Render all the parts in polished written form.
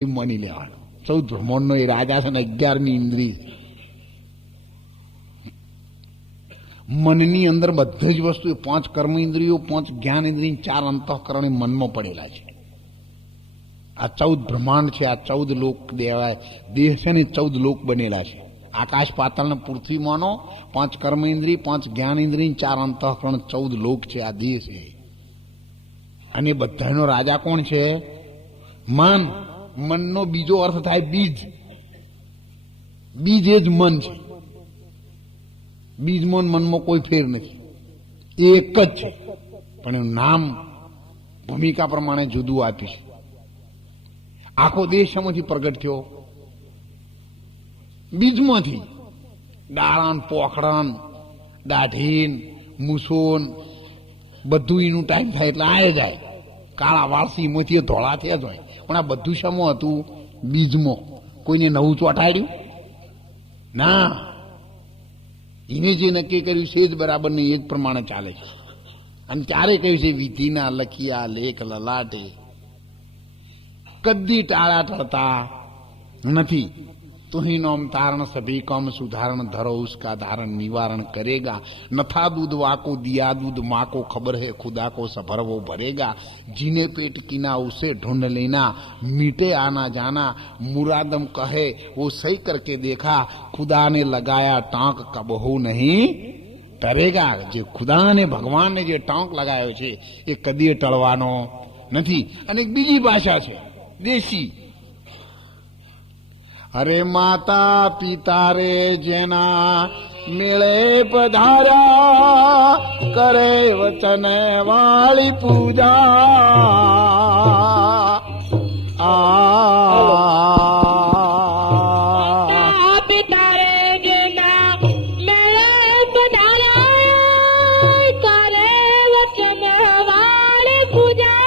માની લેવાનું. 14 બ્રહ્માંડનો એ રાજા છે ને 11મી ઇન્દ્રિય. મનની અંદર બધી જ વસ્તુ 5 કર્મ ઇન્દ્રિયો, 5 જ્ઞાન ઇન્દ્રિય, 4 અંતઃકરણ મનમાં પડેલા છે. આ 14 બ્રહ્માંડ છે, આ 14 લોક દેવાય દેહ છે ને 14 લોક બનેલા છે. આકાશ પાતાળ ને પૃથ્વી માનો 5 કર્મ ઇન્દ્રિય, 5 જ્ઞાન ઇન્દ્રિય, 4 અંતઃકરણ, 14 લોક છે. આ દેહ છે. અને બધાનો રાજા કોણ છે? મન. મનનો બીજો અર્થ થાય બીજ. બીજ એ જ મન છે. બીજ મનમાં કોઈ ફેર નથી, એ એક જ છે, પણ એનું નામ ભૂમિકા પ્રમાણે જુદું આપ્યું છે. આખો દેશ શેમાંથી પ્રગટ થયો? બીજમાંથી. ડાળાન, પોખડાન, દાઢીન, મૂસોન બધું એનું ટાઈમ થાય એટલે આય જાય. કાળા વાળસી માંથી ધોળા થયા જ હોય, પણ આ બધું શામાં હતું? બીજમાં. કોઈને નવું ચોંટાડ્યું ના. એને જે નક્કી કર્યું છે જ બરાબર નહીં, એ જ પ્રમાણે ચાલે છે. અને ત્યારે કહ્યું છે વિધિના લખિયા લેખ લલાટે, કદી ટાળા ટળતા નથી. તુહી નોમ તારણ સભી કોમ સુધારણ ધરો ઉસકા ધારણ નિવારણ કરેગા. નથા दूध वाको दिया दूध माँ को खबर है खुदा को सफर वो भरेगा. जीने पेट कीना उसे ढूंढ लेना, मीटे आना जाना मुरादम कहे वो सही करके देखा. खुदा ने लगाया टांक कबहू नहीं टरेगा. જે ખુદા ને ભગવાન ને જે ટાંક લગાવ્યો છે એ કદી ટળવાનો નથી. અને બીજી ભાષા છે દેશી. અરે માતા પિતા રે જેના મેળે પધાર્યા, કરે વચન વાળી પૂજા. માતા પિતા રે જેના મેળે પધાર્યા, કરે વચન વાળી પૂજા.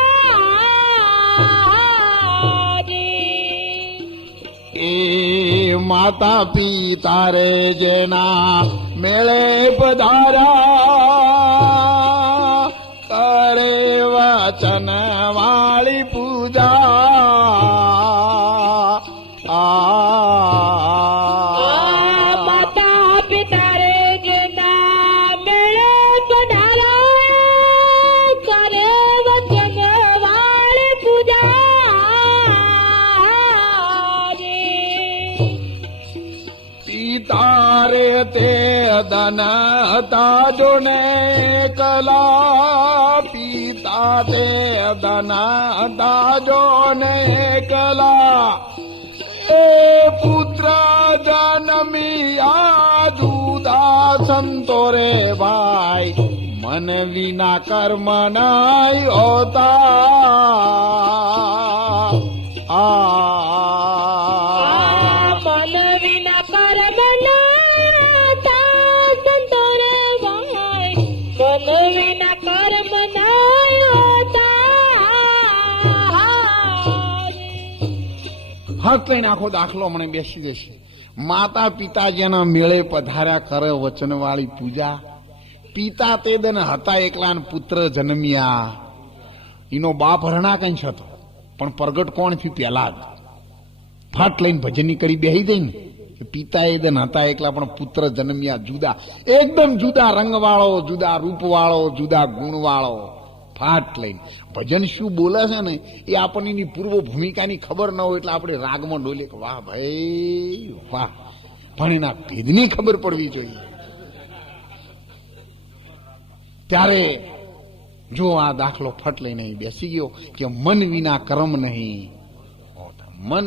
માતા પિતા રે જેના મેળે પધાર્યા, કરે વચન વાળી પૂજા. તારે તે ધન તાજો ને કલા, પિતા તે ધન તાજો ને કલા. એ પુત્ર જન્મિયા જુદા સંતો રે ભાઈ, મન વિના કર્મ નહીં હોતા. હાથ લઈને આખો દાખલો મને બેસી દેશે. માતા પિતા જેના મેળે પધાર્યા, કરે વચન વાળી પૂજા. પિતા તે દન હતા એકલા, પુત્ર જન્મ્યા. એનો બાપ હરણાકંશ હતો, પણ પ્રગટ કોણ થયું પેલા જ? ફાટ લઈને ભજનની કરી બેસી દઈ ને. પિતા એ દન હતા એકલા, પણ પુત્ર જન્મ્યા જુદા, એકદમ જુદા રંગ વાળો, જુદા રૂપ વાળો, જુદા ગુણ વાળો. ફાટ લઈને ભજન શું બોલે છે ને એ આપણને પૂર્વ ભૂમિકાની ખબર ન હોય એટલે આપણે રાગમાં ડોલીએ કે વાહ ભાઈ વાહ, પણ એના ભેદની ખબર પડવી જોઈએ. ત્યારે જો આ દાખલો ફટ લઈને બેસી ગયો કે મન વિના કર્મ નહીં હોતા. મન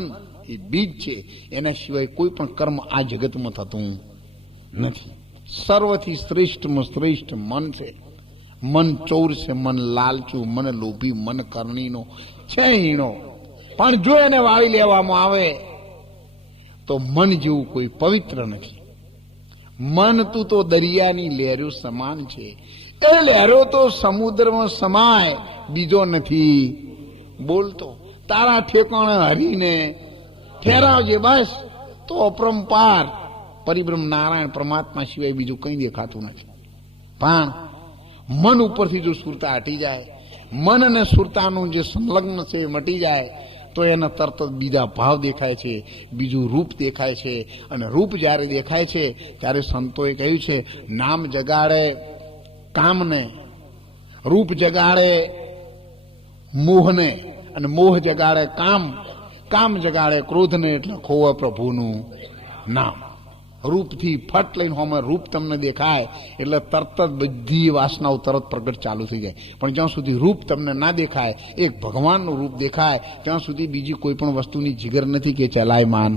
એ બીજ છે, એના સિવાય કોઈ પણ કર્મ આ જગતમાં થતું નથી. સર્વથી શ્રેષ્ઠમાં શ્રેષ્ઠ મન છે. મન ચોર છે, મન લાલચું, મન લોભી, મન કરણીનો છે હીણો. પણ જો એને વાળી લેવામાં આવે તો મન જેવું કોઈ પવિત્ર નથી. મન તું તો દરિયાની લહેરો સમાન છે. એ લહેરો તો સમુદ્રમાં સમાય, બીજો નથી બોલતો. તારા ઠેકાણે હરીને ઠેરાવજે બસ, તો અપરંપાર પરિબ્રહ્મ નારાયણ પરમાત્મા સિવાય બીજું કંઈ દેખાતું નથી. પણ મન ઉપરથી જો સુરતા હટી જાય, મન અને સુરતાનું જે સંલગ્ન છે એ મટી જાય, તો એને તરત જ બીજા ભાવ દેખાય છે, બીજું રૂપ દેખાય છે. અને રૂપ જ્યારે દેખાય છે ત્યારે સંતોએ કહ્યું છે, નામ જગાડે કામને, રૂપ જગાડે મોહને, અને મોહ જગાડે કામ, કામ જગાડે ક્રોધને. એટલે ખોવે પ્રભુનું નામ. રૂપથી ફટ લઈને હોમે રૂપ તમને દેખાય એટલે તરત જ બધી વાસનાઓ તરત પ્રગટ ચાલુ થઈ જાય. પણ જ્યાં સુધી રૂપ તમને ના દેખાય, એક ભગવાનનું રૂપ દેખાય, ત્યાં સુધી બીજી કોઈ પણ વસ્તુની જીગર નથી કે ચલાય માન.